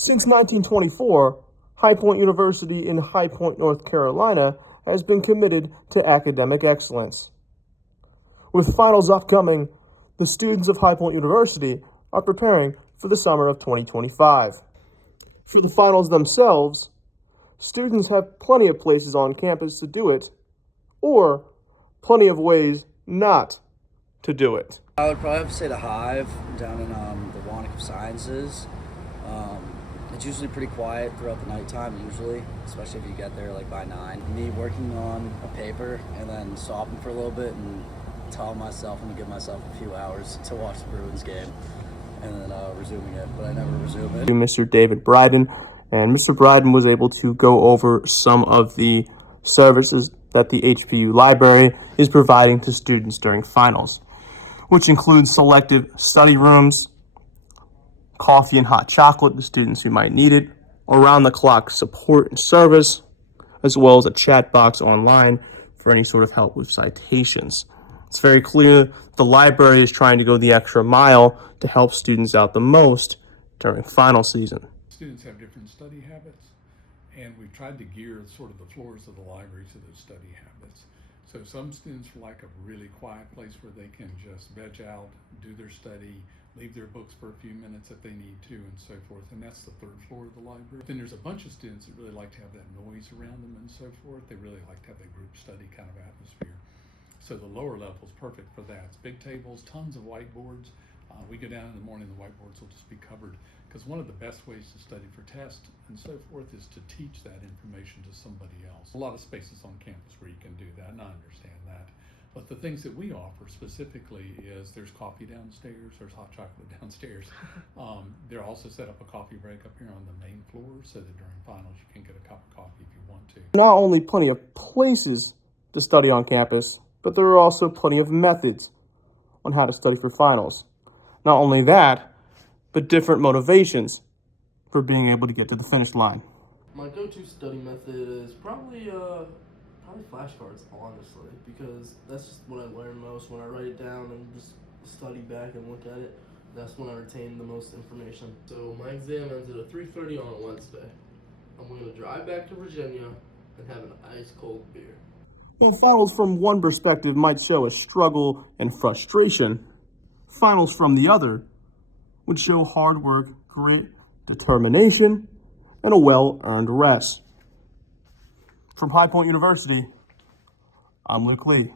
Since 1924, High Point University in High Point, North Carolina has been committed to academic excellence. With finals upcoming, the students of High Point University are preparing for the summer of 2025. For the finals themselves, students have plenty of places on campus to do it, or plenty of ways not to do it. I would probably have to say the Hive down in the Wannick of Sciences. It's usually pretty quiet throughout the nighttime, usually, especially if you get there like by 9. Me working on a paper and then stopping for a little bit and telling myself I'm gonna give myself a few hours to watch the Bruins game and then resuming it, but I never resume it. Mr. David Bryden, and Mr. Bryden was able to go over some of the services that the HPU library is providing to students during finals, which includes selective study rooms, coffee and hot chocolate to students who might need it, around-the-clock support and service, as well as a chat box online for any sort of help with citations. It's very clear the library is trying to go the extra mile to help students out the most during final season. Students have different study habits, and we've tried to gear sort of the floors of the library to those study habits. So some students like a really quiet place where they can just veg out, do their study, leave their books for a few minutes if they need to, and so forth. And that's the third floor of the library. Then there's a bunch of students that really like to have that noise around them and so forth. They really like to have that group study kind of atmosphere. So the lower level is perfect for that. It's big tables, tons of whiteboards. We go down in the morning, the whiteboards will just be covered, because one of the best ways to study for tests and so forth is to teach that information to somebody else. A lot of spaces on campus where you can do that, and I understand that. But the things that we offer specifically is there's coffee downstairs, there's hot chocolate downstairs. They're also set up a coffee break up here on the main floor so that during finals you can get a cup of coffee if you want to. Not only plenty of places to study on campus, but there are also plenty of methods on how to study for finals. Not only that, but different motivations for being able to get to the finish line. My go-to study method is probably flashcards, honestly, because that's just what I learn most. When I write it down and just study back and look at it, that's when I retain the most information. So my exam ends at 3:30 on a Wednesday. I'm going to drive back to Virginia and have an ice-cold beer. While finals from one perspective might show a struggle and frustration, finals from the other would show hard work, grit, determination, and a well-earned rest. From High Point University, I'm Luke Lee.